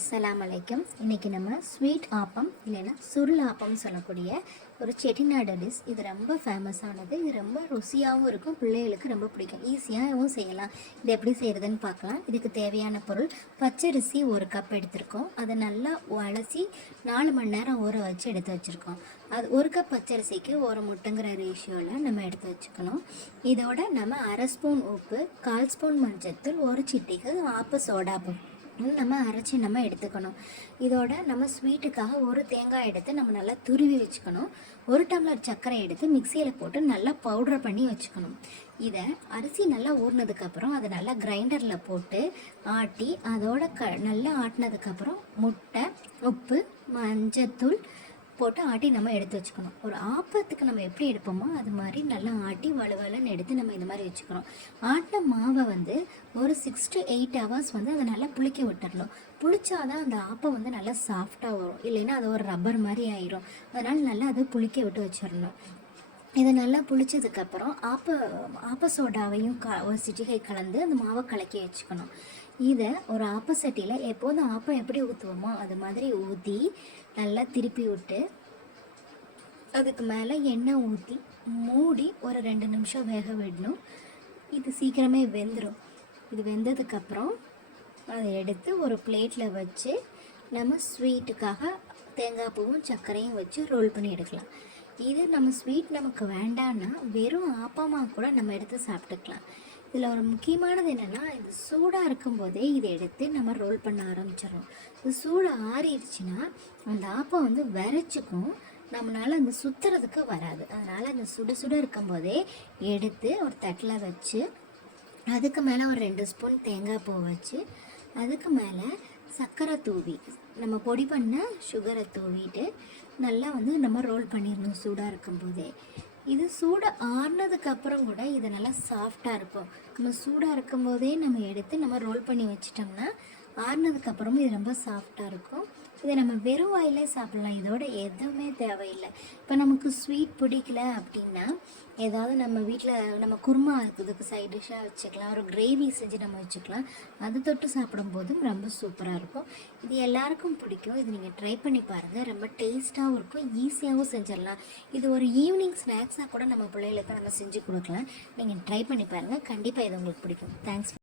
அஸ்ஸலாமு அலைக்கும். இன்றைக்கி நம்ம ஸ்வீட் ஆப்பம் இல்லைன்னா சுருள் ஆப்பம் சொல்லக்கூடிய ஒரு செட்டிநாடு டிஷ். இது ரொம்ப ஃபேமஸானது. இது ரொம்ப ருசியாகவும் இருக்கும், பிள்ளைகளுக்கு ரொம்ப பிடிக்கும், ஈஸியாகவும் செய்யலாம். இது எப்படி செய்கிறதுன்னு பார்க்கலாம். இதுக்கு தேவையான பொருள்: பச்சரிசி 1 கப் எடுத்திருக்கோம். அதை நல்லா அலசி 4 மணி நேரம் ஊற வச்சு எடுத்து வச்சுருக்கோம். அது 1 கப் பச்சரிசிக்கு 1 முட்டைங்கிற ரேஷியோவில் நம்ம எடுத்து வச்சுக்கணும். இதோட நம்ம 1/2 ஸ்பூன் உப்பு, 1/4 ஸ்பூன் மஞ்சத்தூள், 1 சிட்டிகை ஆப்ப சோடா நம்ம அரைச்சி நம்ம எடுத்துக்கணும். இதோட நம்ம ஸ்வீட்டுக்காக 1 தேங்காய் எடுத்து நம்ம நல்லா துருவி வச்சுக்கணும். 1 டம்ளர் சர்க்கரை எடுத்து மிக்சியில் போட்டு நல்லா பவுடர் பண்ணி வச்சுக்கணும். இதை அரிசி நல்லா ஊறினதுக்கப்புறம் அதை நல்லா கிரைண்டரில் போட்டு ஆட்டி அதோட நல்லா ஆட்டினதுக்கப்புறம் முட்டை, உப்பு, மஞ்சத்தூள் போட்டு ஆட்டி நம்ம எடுத்து வச்சுக்கணும். ஒரு ஆப்பத்துக்கு நம்ம எப்படி எடுப்போமோ அது மாதிரி நல்லா ஆட்டி வலுவலுன்னு எடுத்து நம்ம இந்த மாதிரி வச்சுக்கணும். ஆட்டின மாவை ஒரு 6 to 8 hours அதை நல்லா புளிக்க விட்டுறணும். புளிச்சாதான் அந்த ஆப்பம் நல்லா சாஃப்டாக வரும், இல்லைன்னா அது ஒரு ரப்பர் மாதிரி ஆயிரும். அதனால் நல்லா அதை புளிக்க விட்டு வச்சிடணும். இதை நல்லா புளிச்சதுக்கப்புறம் ஆப்ப சோடாவையும் ஒரு சிட்டிகை கலந்து அந்த மாவை கலக்கி வச்சுக்கணும். இதை ஒரு ஆப்ப சட்டியில் எப்போதும் ஆப்பம் எப்படி ஊற்றுவோமோ அது மாதிரி ஊற்றி நல்லா திருப்பி விட்டு அதுக்கு மேலே எண்ணெய் ஊற்றி மூடி ஒரு 2 நிமிஷம் வேக விடணும். இது சீக்கிரமே வெந்துடும். இது வெந்ததுக்கப்புறம் அதை எடுத்து ஒரு பிளேட்டில் வச்சு நம்ம ஸ்வீட்டுக்காக தேங்காய் பூவும் சர்க்கரையும் வச்சு ரோல் பண்ணி எடுக்கலாம். இது நம்ம ஸ்வீட் நமக்கு வேண்டான்னா வெறும் ஆப்பமாக கூட நம்ம எடுத்து சாப்பிட்டுக்கலாம். இதில் ஒரு முக்கியமானது என்னென்னா, இது சூடாக இருக்கும்போதே இதை எடுத்து நம்ம ரோல் பண்ண ஆரம்பிச்சிடணும். இது சூடு ஆறிடுச்சுன்னா அந்த ஆப்பம் விரைச்சிக்கும், நம்மளால் அந்த சுற்றுறதுக்கு வராது. அதனால் அந்த சுட சுட இருக்கும்போதே எடுத்து ஒரு தட்டில் வச்சு அதுக்கு மேலே ஒரு 2 ஸ்பூன் தேங்காய் பூ வச்சு அதுக்கு மேலே சர்க்கரை தூவி நம்ம பொடி பண்ண சுகரை தூவிட்டு நல்லா நம்ம ரோல் பண்ணிடணும் சூடாக இருக்கும்போதே. இது சூடு ஆறுனதுக்கப்புறம் கூட இது நல்லா சாஃப்டாக இருக்கும். நம்ம சூடாக இருக்கும்போதே நம்ம எடுத்து நம்ம ரோல் பண்ணி வச்சிட்டோம்னா ஆறுனதுக்கப்புறமும் இது ரொம்ப சாஃப்டாக இருக்கும். இதை நம்ம வெறும் வாயிலே சாப்பிட்லாம், இதோட எதுவுமே தேவையில்லை. இப்போ நமக்கு ஸ்வீட் பிடிக்கல அப்படின்னா ஏதாவது நம்ம வீட்டில் நம்ம குருமா இதுக்கு சைட் டிஷ்ஷாக வச்சுக்கலாம், ஒரு கிரேவி செஞ்சு நம்ம வச்சுக்கலாம். அது தொட்டு சாப்பிடும்போதும் ரொம்ப சூப்பராக இருக்கும். இது எல்லாருக்கும் பிடிக்கும். இது நீங்கள் ட்ரை பண்ணி பாருங்கள். ரொம்ப டேஸ்ட்டாகவும் இருக்கும், ஈஸியாகவும் செஞ்சிடலாம். இது ஒரு ஈவினிங் ஸ்நாக்ஸாக கூட நம்ம பிள்ளைகளுக்கு நம்ம செஞ்சு கொடுக்கலாம். நீங்கள் ட்ரை பண்ணி பாருங்கள், கண்டிப்பாக இது உங்களுக்கு பிடிக்கும். தேங்க்ஸ்.